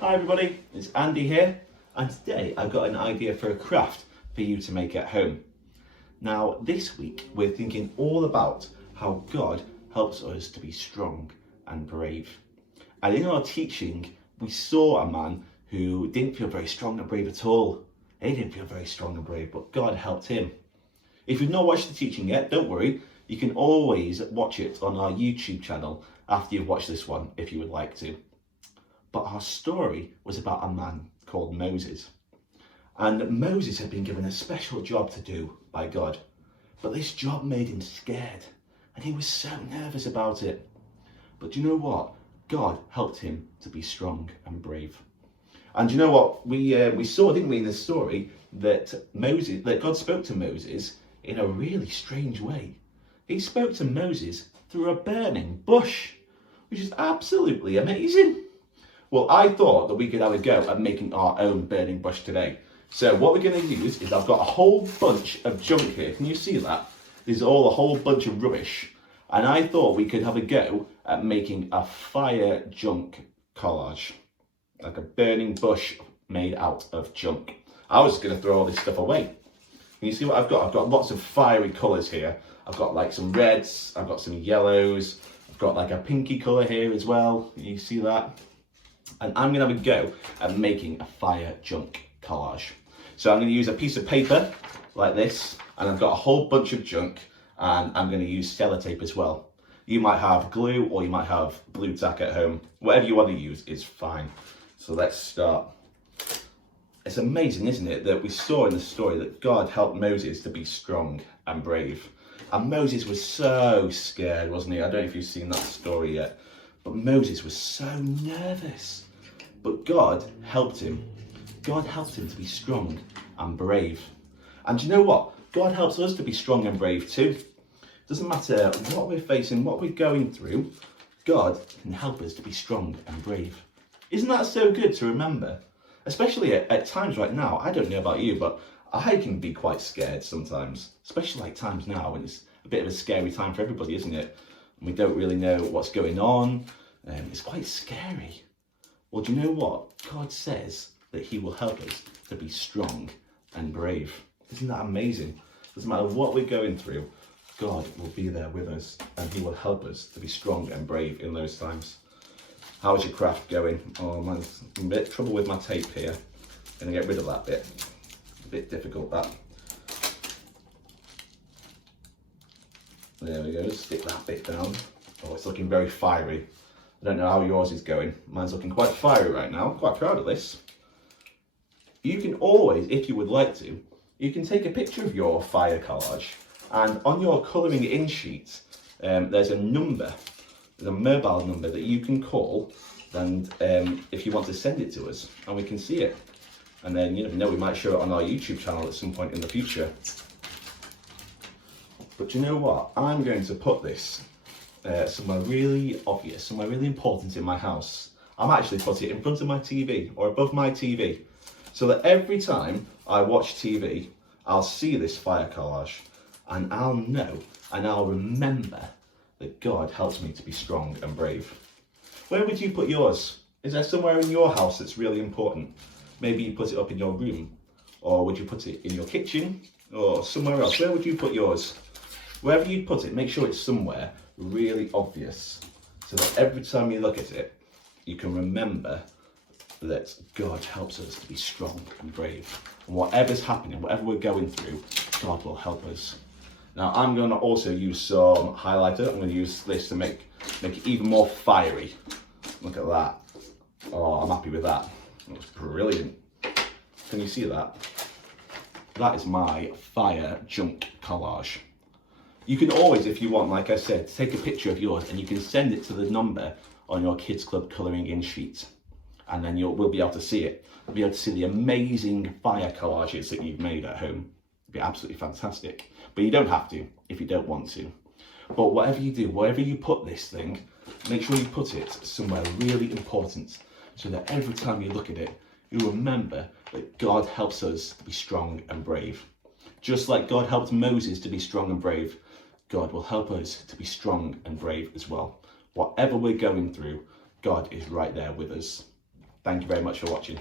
Hi everybody, it's Andy here, and today I've got an idea for a craft for you to make at home. Now this week we're thinking all about how God helps us to be strong and brave. And in our teaching we saw a man who didn't feel very strong and brave at all. He didn't feel very strong and brave, but God helped him. If you've not watched the teaching yet, don't worry, you can always watch it on our YouTube channel after you've watched this one if you would like to. But our story was about a man called Moses. And Moses had been given a special job to do by God. But this job made him scared. And he was so nervous about it. But do you know what? God helped him to be strong and brave. And do you know what? We saw, didn't we, in the story, that God spoke to Moses in a really strange way. He spoke to Moses through a burning bush, which is absolutely amazing. Well, I thought that we could have a go at making our own burning bush today. So what we're going to use is I've got a whole bunch of junk here. Can you see that? This is all a whole bunch of rubbish. And I thought we could have a go at making a fire junk collage. Like a burning bush made out of junk. I was going to throw all this stuff away. Can you see what I've got? I've got lots of fiery colours here. I've got like some reds, I've got some yellows, I've got like a pinky colour here as well. Can you see that? And I'm going to have a go at making a fire junk collage. So I'm going to use a piece of paper like this, and I've got a whole bunch of junk, and I'm going to use sellotape as well. You might have glue or you might have blue tack at home. Whatever you want to use is fine. So let's start. It's amazing, isn't it, that we saw in the story that God helped Moses to be strong and brave. And Moses was so scared, wasn't he? I don't know if you've seen that story yet. But Moses was so nervous. But God helped him. God helped him to be strong and brave. And do you know what? God helps us to be strong and brave too. Doesn't matter what we're facing, what we're going through, God can help us to be strong and brave. Isn't that so good to remember? Especially at times right now. I don't know about you, but I can be quite scared sometimes. Especially like times now when it's a bit of a scary time for everybody, isn't it? We don't really know what's going on. It's quite scary. Well, do you know what? God says that he will help us to be strong and brave. Isn't that amazing? Doesn't matter what we're going through, God will be there with us and he will help us to be strong and brave in those times. How's your craft going? Oh man, I'm a bit of trouble with my tape here. I'm going to get rid of that bit. A bit difficult that. There we go, stick that bit down. Oh, it's looking very fiery. I don't know how yours is going. Mine's looking quite fiery right now. I'm quite proud of this. You can always, if you would like to, you can take a picture of your fire collage, and on your colouring in sheet, there's a number, there's a mobile number that you can call, and if you want to send it to us, and we can see it. And then, you never know, we might show it on our YouTube channel at some point in the future. But you know what? I'm going to put this somewhere really obvious, somewhere really important in my house. I'm actually put it in front of my TV or above my TV, so that every time I watch TV, I'll see this fire collage and I'll know and I'll remember that God helps me to be strong and brave. Where would you put yours? Is there somewhere in your house that's really important? Maybe you put it up in your room, or would you put it in your kitchen or somewhere else? Where would you put yours? Wherever you put it, make sure it's somewhere really obvious, so that every time you look at it, you can remember that God helps us to be strong and brave. And whatever's happening, whatever we're going through, God will help us. Now I'm going to also use some highlighter. I'm going to use this to make it even more fiery. Look at that. Oh, I'm happy with that. That looks brilliant. Can you see that? That is my fire junk collage. You can always, if you want, like I said, take a picture of yours and you can send it to the number on your Kids Club colouring in sheet. And then we'll be able to see it. We'll be able to see the amazing fire collages that you've made at home. It'll be absolutely fantastic. But you don't have to if you don't want to. But whatever you do, wherever you put this thing, make sure you put it somewhere really important, so that every time you look at it, you remember that God helps us to be strong and brave. Just like God helped Moses to be strong and brave, God will help us to be strong and brave as well. Whatever we're going through, God is right there with us. Thank you very much for watching.